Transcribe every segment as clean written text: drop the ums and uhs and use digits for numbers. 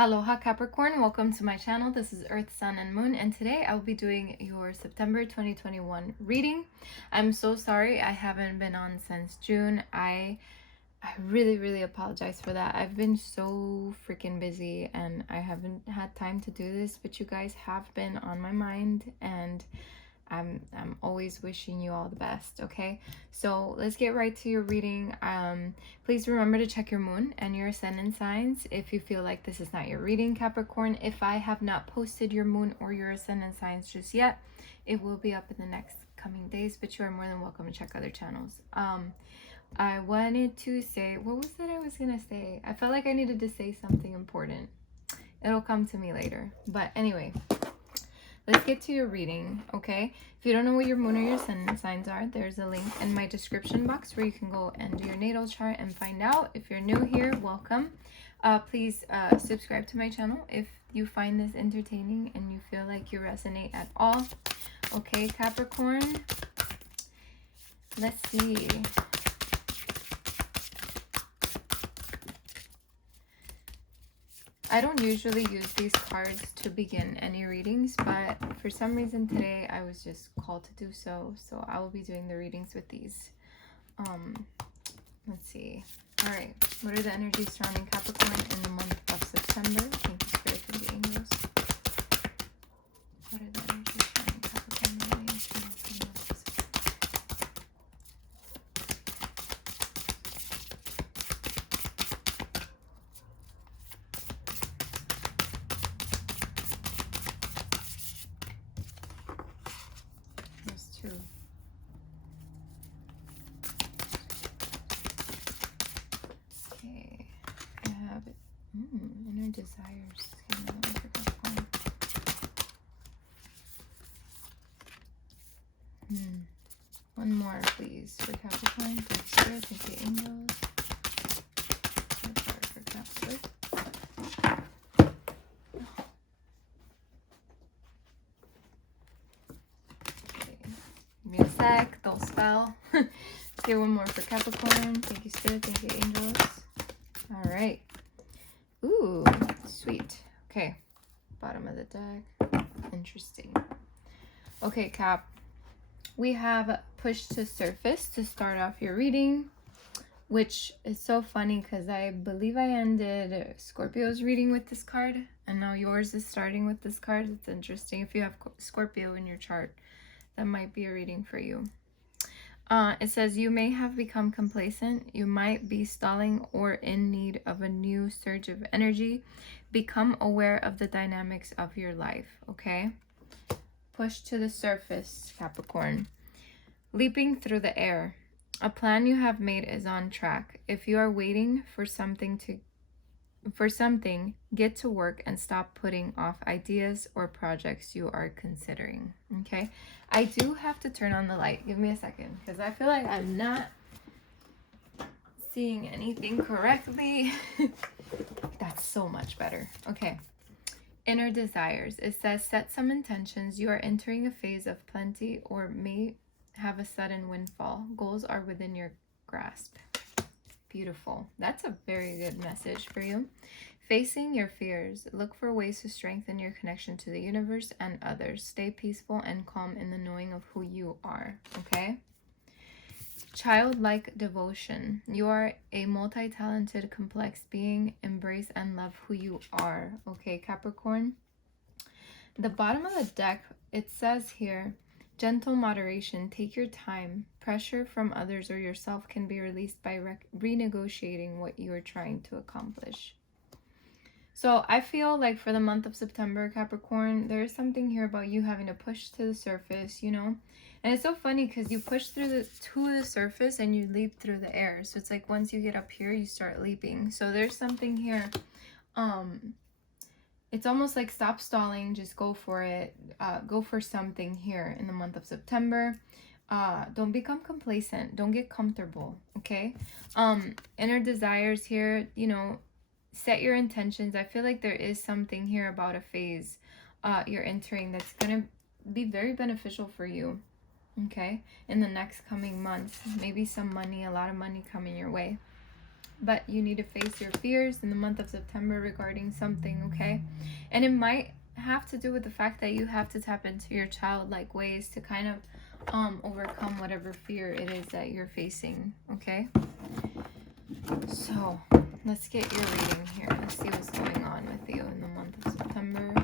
Aloha Capricorn, welcome to my channel. This is Earth, Sun, and Moon, and today I will be doing your September 2021 reading. I'm so sorry I haven't been on since June. I really apologize for that. I've been so freaking busy and I haven't had time to do this, but you guys have been on my mind, and I'm always wishing you all the best. Okay, so let's get right to your reading. Please remember to check your moon and your ascendant signs if you feel like this is not your reading, Capricorn. If I have not posted your moon or your ascendant signs just yet, it will be up in the next coming days, but you are more than welcome to check other channels. I wanted to say, what was it I was gonna say? I felt like I needed to say something important. It'll come to me later, but anyway, let's get to your reading, okay? If you don't know what your moon or your ascendant signs are, there's a link in my description box where you can go and do your natal chart and find out. If you're new here, welcome. Please subscribe to my channel if you find this entertaining and you feel like you resonate at all. Okay, Capricorn, let's see. I don't usually use these cards to begin any readings, but for some reason today I was just called to do so. So I will be doing the readings with these. Let's see. All right. What are the energies surrounding Capricorn in the month of September? Thank you, Spirit, for the angels. What are the energies surrounding Capricorn in the month of September? Two. Okay, I have it. Inner desires. One more, please, for Capricorn. Thank you, Spirit. Thank you, angels. For Capricorn. Give me a sec, don't spell. Okay, one more for Capricorn. Thank you, Spirit. Thank you, angels. All right. Ooh, sweet. Okay, bottom of the deck. Interesting. Okay, Cap. We have Push to Surface to start off your reading, which is so funny because I believe I ended Scorpio's reading with this card, and now yours is starting with this card. It's interesting. If you have Scorpio in your chart, that might be a reading for you. It says you may have become complacent. You might be stalling or in need of a new surge of energy. Become aware of the dynamics of your life, okay? Push to the surface, Capricorn. Leaping through the air. A plan you have made is on track. If you are waiting for something, get to work and stop putting off ideas or projects you are considering. Okay, I do have to turn on the light. Give me a second because I feel like I'm not seeing anything correctly. That's so much better. Okay, inner desires. It says set some intentions. You are entering a phase of plenty or may have a sudden windfall. Goals are within your grasp. Beautiful. That's a very good message for you. Facing your fears. Look for ways to strengthen your connection to the universe and others. Stay peaceful and calm in the knowing of who you are. Okay? Childlike devotion. You are a multi-talented, complex being. Embrace and love who you are. Okay, Capricorn? The bottom of the deck, it says here, gentle moderation. Take your time. Pressure from others or yourself can be released by renegotiating what you are trying to accomplish. So I feel like for the month of September, Capricorn, there is something here about you having to push to the surface, you know? And it's so funny because you push through to the surface and you leap through the air. So it's like once you get up here, you start leaping. So there's something here. It's almost like stop stalling, just go for it. Go for something here in the month of September. Don't become complacent. Don't get comfortable, okay? Inner desires here, you know, set your intentions. I feel like there is something here about a phase you're entering that's going to be very beneficial for you, okay? In the next coming months. Maybe some money, a lot of money coming your way. but you need to face your fears in the month of September regarding something, okay? And it might have to do with the fact that you have to tap into your childlike ways to kind of overcome whatever fear it is that you're facing, okay? So let's get your reading here. Let's see what's going on with you in the month of September.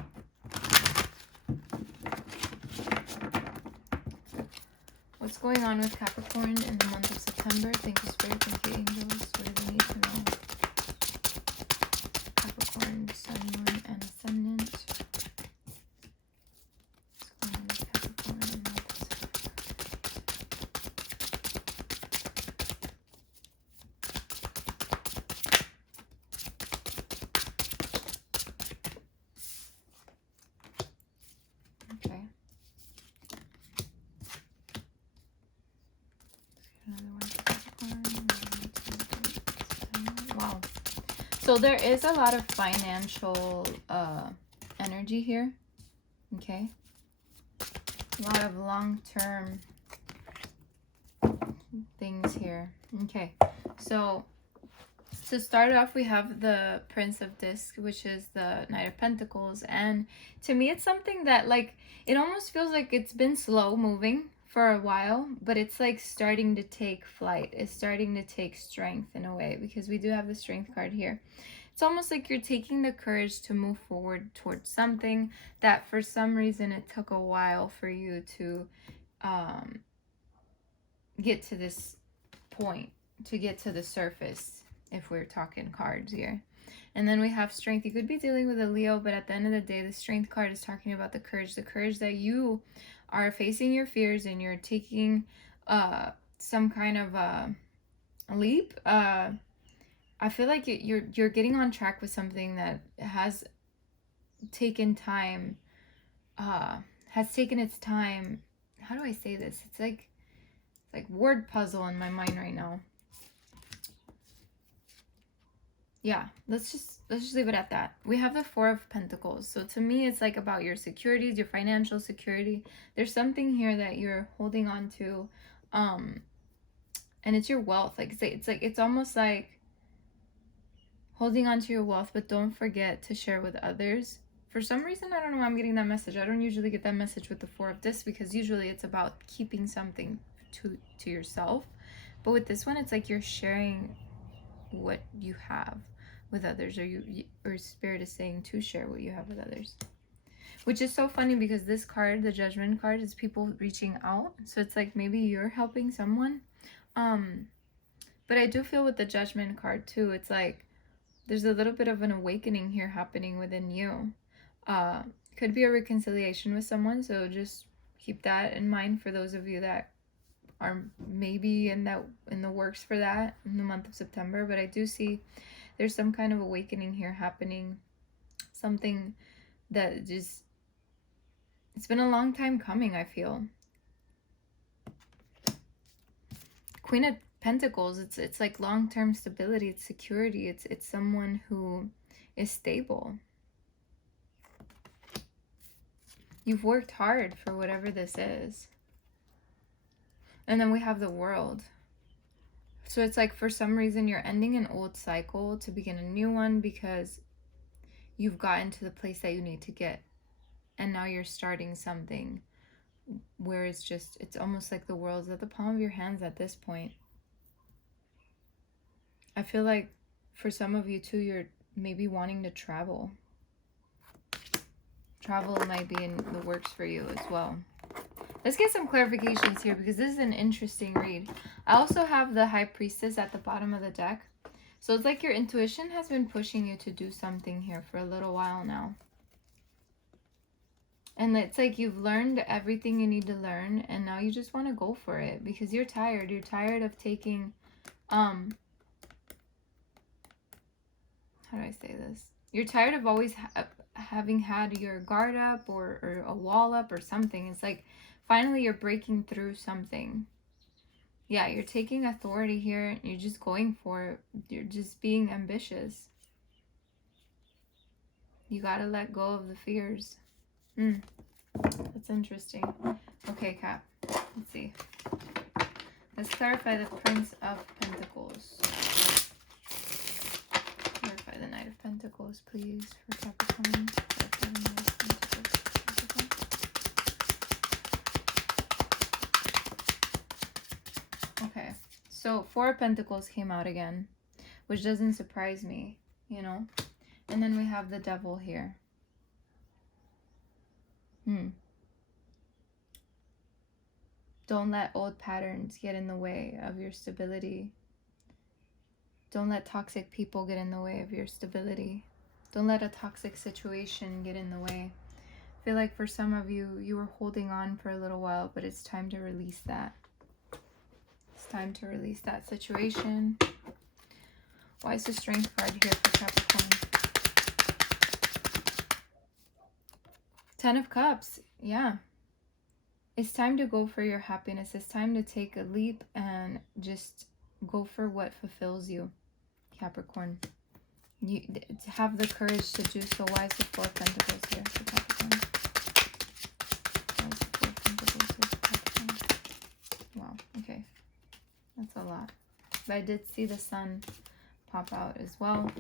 What's going on with Capricorn in the month of September? Thank you, Spirit. Thank you, angels. What do they need to know? Capricorn, Sun, Moon, and Ascendant. What's going on with Capricorn in the month of September? Okay. Wow. So there is a lot of financial energy here. Okay. A lot of long-term things here. Okay. So to start off, we have the Prince of Discs, which is the Knight of Pentacles. And to me, it's something that, like, it almost feels like it's been slow moving for a while, but it's like starting to take flight. It's starting to take strength in a way, because we do have the Strength card here. It's almost like you're taking the courage to move forward towards something that for some reason it took a while for you to get to this point, to get to the surface, if we're talking cards here. And then we have Strength. You could be dealing with a Leo, but at the end of the day, the Strength card is talking about the courage that you are facing your fears and you're taking some kind of leap. I feel like you're getting on track with something that has taken time, has taken its time. How do I say this? It's like word puzzle in my mind right now. Yeah, let's just leave it at that. We have the Four of Pentacles. So to me, it's like about your securities, your financial security. There's something here that you're holding on to, and it's your wealth. Like it's almost like holding on to your wealth, but don't forget to share with others. For some reason, I don't know why I'm getting that message. I don't usually get that message with the Four of Discs, because usually it's about keeping something to yourself. But with this one, it's like you're sharing what you have with others, or Spirit is saying to share what you have with others, which is so funny because this card, the Judgment card, is people reaching out. So it's like maybe you're helping someone, but I do feel with the Judgment card too, it's like there's a little bit of an awakening here happening within you. Could be a reconciliation with someone, so just keep that in mind for those of you that are maybe in the works for that in the month of September. But I do see there's some kind of awakening here happening, something that just, it's been a long time coming, I feel. Queen of Pentacles, it's like long-term stability, it's security, it's someone who is stable. You've worked hard for whatever this is. And then we have the World. So it's like for some reason you're ending an old cycle to begin a new one, because you've gotten to the place that you need to get. And now you're starting something where it's almost like the world's at the palm of your hands at this point. I feel like for some of you too, you're maybe wanting to travel. Travel might be in the works for you as well. Let's get some clarifications here, because this is an interesting read. I also have the High Priestess at the bottom of the deck. So it's like your intuition has been pushing you to do something here for a little while now. And it's like you've learned everything you need to learn, and now you just want to go for it because you're tired. You're tired of taking, how do I say this? You're tired of always having had your guard up or a wall up or something. It's like finally you're breaking through something. Yeah, you're taking authority here. You're just going for it. You're just being ambitious. You gotta let go of the fears. That's interesting. Okay, Cap. Let's see. Let's clarify the Prince of Pentacles. Clarify the Knight of Pentacles, please, for Capricorn. Clarify the Knight of Pentacles. Okay, so Four of Pentacles came out again, which doesn't surprise me, you know. And then we have the Devil here. Don't let old patterns get in the way of your stability. Don't let toxic people get in the way of your stability. Don't let a toxic situation get in the way. I feel like for some of you, you were holding on for a little while, but it's time to release that. It's time to release that situation. Why is the Strength card here for Capricorn? Ten of Cups. Yeah. It's time to go for your happiness. It's time to take a leap and just go for what fulfills you, Capricorn. You have the courage to do so. Why is the Four of Pentacles here for Capricorn? Why is the Four of Pentacles here for Capricorn? Wow, okay. That's a lot. But I did see the Sun pop out as well.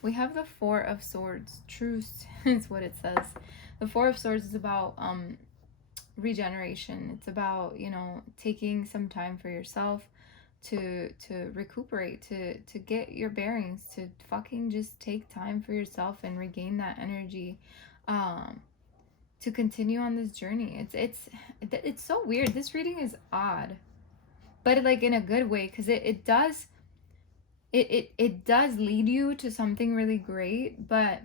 We have the Four of Swords. Truce is what it says. The Four of Swords is about regeneration. It's about, you know, taking some time for yourself to recuperate, to get your bearings, to fucking just take time for yourself and regain that energy, to continue on this journey. It's so weird. This reading is odd, but like in a good way, because it does lead you to something really great, but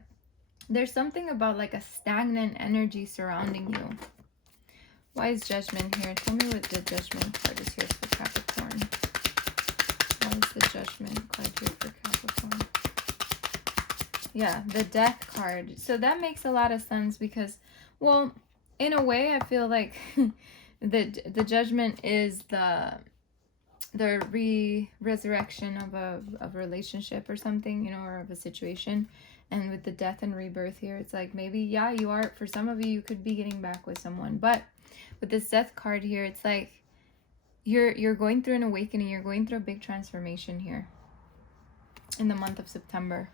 there's something about like a stagnant energy surrounding you. Why is Judgment here? Tell me what the Judgment card is here for Capricorn. Why is the Judgment card here for Capricorn? Yeah, the Death card. So that makes a lot of sense because, well, in a way, I feel like the Judgment is the resurrection of a relationship or something, you know, or of a situation. And with the Death and Rebirth here, it's like maybe, yeah, you are, for some of you, you could be getting back with someone. But with this Death card here, it's like you're going through an awakening. You're going through a big transformation here in the month of September.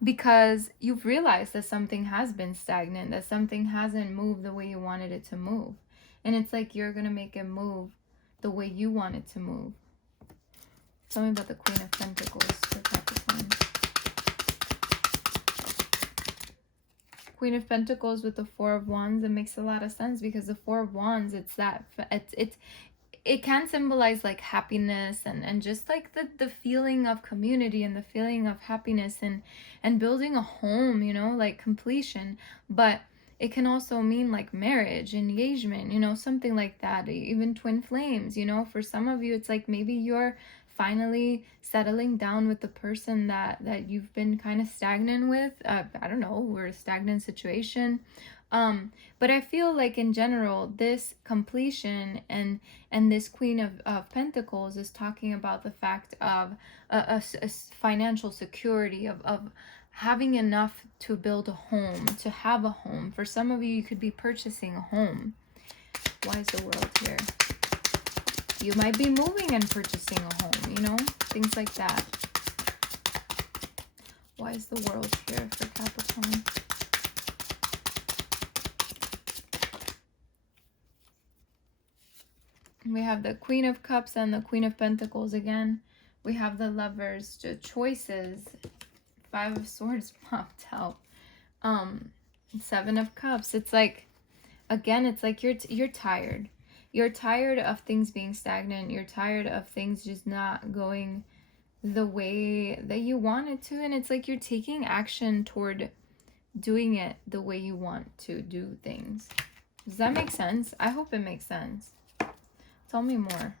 Because you've realized that something has been stagnant, that something hasn't moved the way you wanted it to move. And it's like you're going to make it move the way you want it to move. Tell me about the Queen of Pentacles for Capricorn. Queen of Pentacles with the Four of Wands. It makes a lot of sense because the Four of Wands, it can symbolize like happiness and just like the feeling of community and the feeling of happiness and building a home, you know, like completion. But it can also mean like marriage, engagement, you know, something like that. Even twin flames, you know. For some of you, it's like maybe you're finally settling down with the person that you've been kind of stagnant with. I don't know, we're a stagnant situation. But I feel like in general, this completion and this Queen of Pentacles is talking about the fact of a financial security, of having enough to build a home, to have a home. For some of you, you could be purchasing a home. Why is the World here? You might be moving and purchasing a home, you know, things like that. Why is the World here for Capricorn? We have the Queen of Cups and the Queen of Pentacles again. We have the Lovers, the choices. Five of Swords popped out. Seven of Cups. It's like, again, it's like you're tired. You're tired of things being stagnant. You're tired of things just not going the way that you want it to. And it's like you're taking action toward doing it the way you want to do things. Does that make sense? I hope it makes sense. Tell me more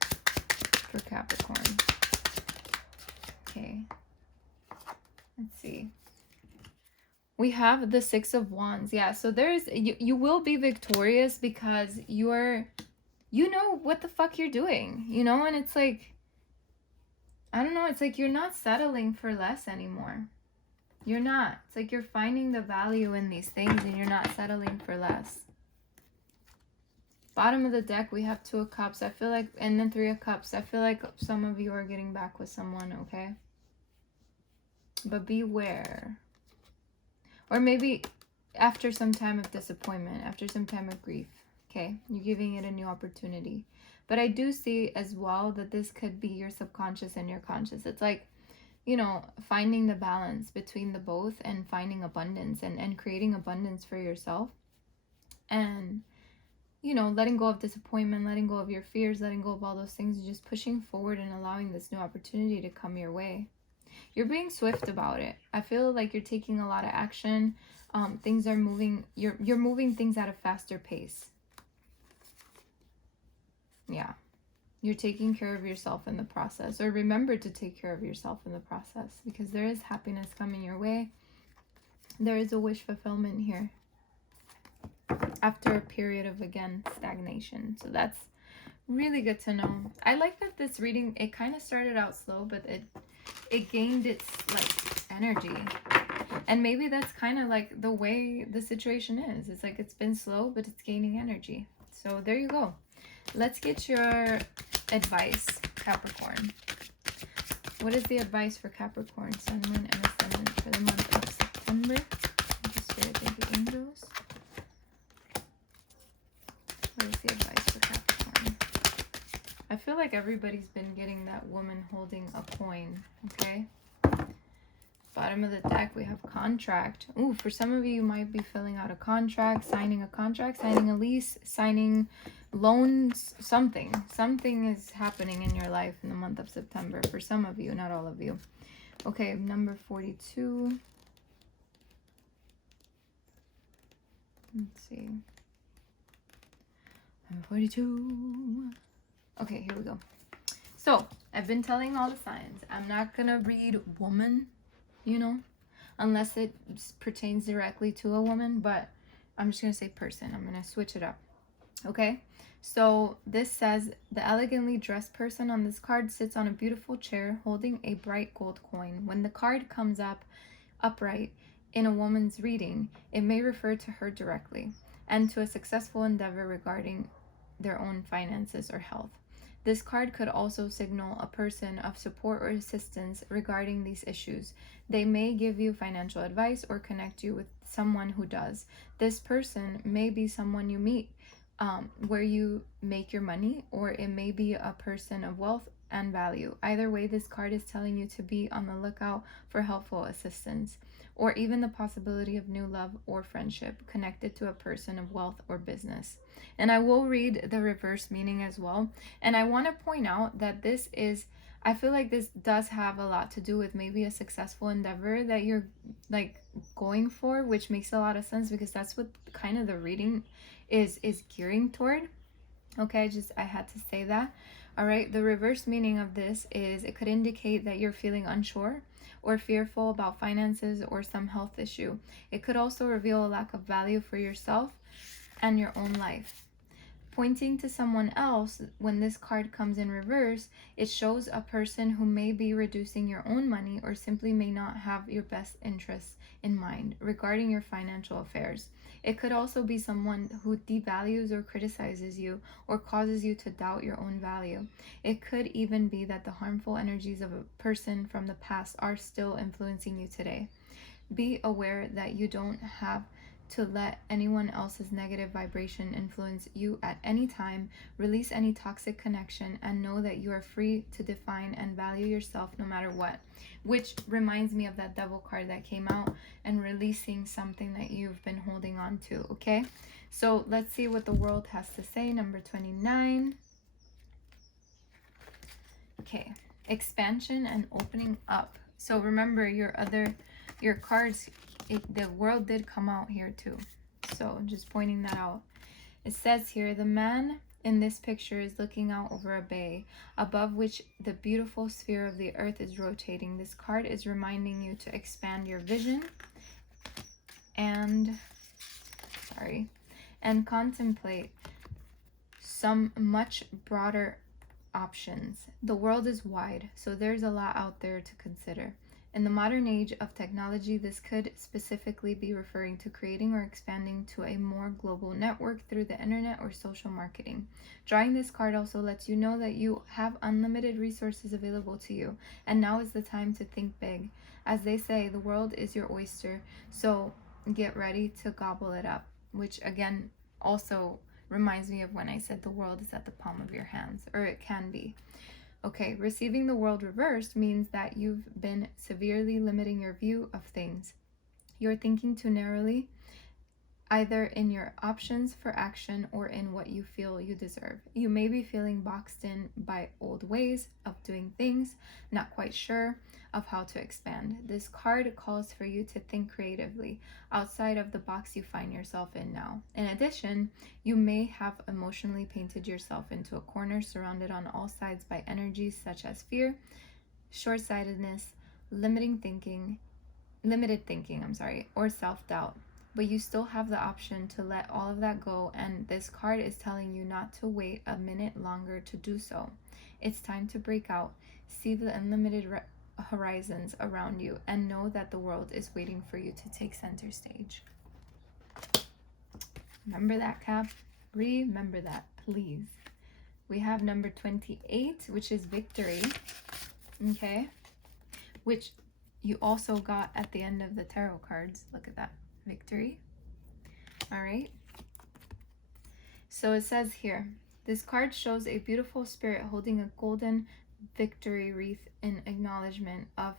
for Capricorn. Okay. Let's see. We have the Six of Wands. Yeah, so there's you will be victorious because you know what the fuck you're doing, you know. And it's like, I don't know, it's like you're not settling for less anymore. You're not. It's like you're finding the value in these things and you're not settling for less. Bottom of the deck, we have Two of Cups. I feel like, and then Three of Cups. I feel like some of you are getting back with someone, okay? But beware. Or maybe after some time of disappointment, after some time of grief, okay, you're giving it a new opportunity. But I do see as well that this could be your subconscious and your conscious. It's like, you know, finding the balance between the both and finding abundance and creating abundance for yourself. And, you know, letting go of disappointment, letting go of your fears, letting go of all those things, and just pushing forward and allowing this new opportunity to come your way. You're being swift about it. I feel like you're taking a lot of action. Things are moving. You're moving things at a faster pace. Yeah. You're taking care of yourself in the process. Or remember to take care of yourself in the process, because there is happiness coming your way. There is a wish fulfillment here after a period of, again, stagnation. So that's really good to know. I like that this reading, it kind of started out slow, but it gained its like energy. And maybe that's kind of like the way the situation is. It's like it's been slow, but it's gaining energy. So there you go. Let's get your advice, Capricorn. What is the advice for Capricorn, Sun, Moon, and Ascendant for the month of September? Spirit, thank you, angels. What is the advice for Capricorn? I feel like everybody's been getting that woman holding a coin, okay? Bottom of the deck, we have contract. Ooh, for some of you, you might be filling out a contract, signing a lease, signing loans, something. Something is happening in your life in the month of September. For some of you, not all of you. Okay, number 42. Let's see. Number 42. Okay, here we go. So, I've been telling all the signs. I'm not going to read woman, you know, unless it pertains directly to a woman, but I'm just going to say person. I'm going to switch it up. Okay? So, this says, the elegantly dressed person on this card sits on a beautiful chair holding a bright gold coin. When the card comes up upright in a woman's reading, it may refer to her directly and to a successful endeavor regarding their own finances or health. This card could also signal a person of support or assistance regarding these issues. They may give you financial advice or connect you with someone who does. This person may be someone you meet where you make your money, or it may be a person of wealth and value. Either way, this card is telling you to be on the lookout for helpful assistance, or even the possibility of new love or friendship connected to a person of wealth or business. And I will read the reverse meaning as well. And I want to point out that this is, I feel like this does have a lot to do with maybe a successful endeavor that you're like going for, which makes a lot of sense because that's what kind of the reading is gearing toward. Okay, I had to say that. All right, the reverse meaning of this is it could indicate that you're feeling unsure or fearful about finances or some health issue. It could also reveal a lack of value for yourself and your own life. Pointing to someone else, when this card comes in reverse, it shows a person who may be reducing your own money or simply may not have your best interests in mind regarding your financial affairs. It could also be someone who devalues or criticizes you or causes you to doubt your own value. It could even be that the harmful energies of a person from the past are still influencing you today. Be aware that you don't have to let anyone else's negative vibration influence you at any time. Release any toxic connection and know that you are free to define and value yourself no matter what. Which reminds me of that Devil card that came out, and releasing something that you've been holding on to, okay? So let's see what the world has to say. Number 29. Okay, expansion and opening up. So remember your cards, the world did come out here too. So just pointing that out. It says here, the man in this picture is looking out over a bay, above which the beautiful sphere of the earth is rotating. This card is reminding you to expand your vision and contemplate some much broader options. The world is wide, so there's a lot out there to consider. In the modern age of technology, this could specifically be referring to creating or expanding to a more global network through the internet or social marketing. Drawing this card also lets you know that you have unlimited resources available to you, and now is the time to think big. As they say, the world is your oyster, so get ready to gobble it up, which again also reminds me of when I said the world is at the palm of your hands, or it can be. Okay, receiving the world reversed means that you've been severely limiting your view of things. You're thinking too narrowly, either in your options for action or in what you feel you deserve. You may be feeling boxed in by old ways of doing things, not quite sure of how to expand. This card calls for you to think creatively outside of the box you find yourself in now. In addition, you may have emotionally painted yourself into a corner surrounded on all sides by energies such as fear, short-sightedness, limited thinking, or self-doubt. But you still have the option to let all of that go, and this card is telling you not to wait a minute longer to do so. It's time to break out, see the unlimited horizons around you, and know that the world is waiting for you to take center stage. Remember that, Cap? Remember that, please. We have number 28, which is victory, okay? Which you also got at the end of the tarot cards. Look at that. Victory. All right. So it says here, this card shows a beautiful spirit holding a golden victory wreath in acknowledgement of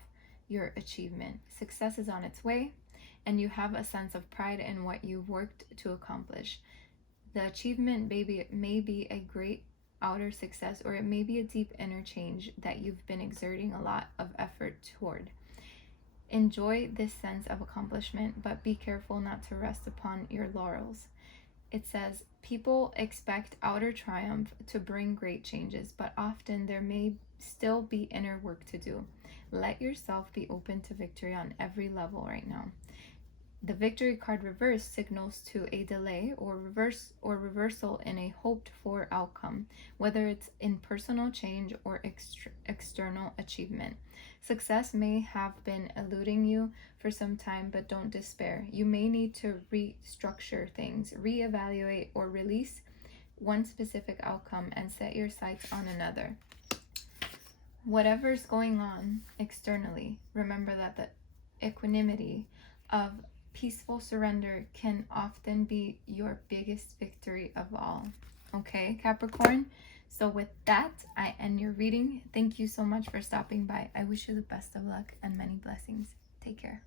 your achievement. Success is on its way, and you have a sense of pride in what you've worked to accomplish. The achievement may be a great outer success, or it may be a deep inner change that you've been exerting a lot of effort toward. Enjoy this sense of accomplishment, but be careful not to rest upon your laurels. It says, people expect outer triumph to bring great changes, but often there may still be inner work to do. Let yourself be open to victory on every level right now. The victory card reverse signals to a delay or reversal in a hoped for outcome, whether it's in personal change or external achievement. Success may have been eluding you for some time, but don't despair. You may need to restructure things, reevaluate, or release one specific outcome and set your sights on another. Whatever's going on externally, remember that the equanimity of peaceful surrender can often be your biggest victory of all. Okay, Capricorn? So with that, I end your reading. Thank you so much for stopping by. I wish you the best of luck and many blessings. Take care.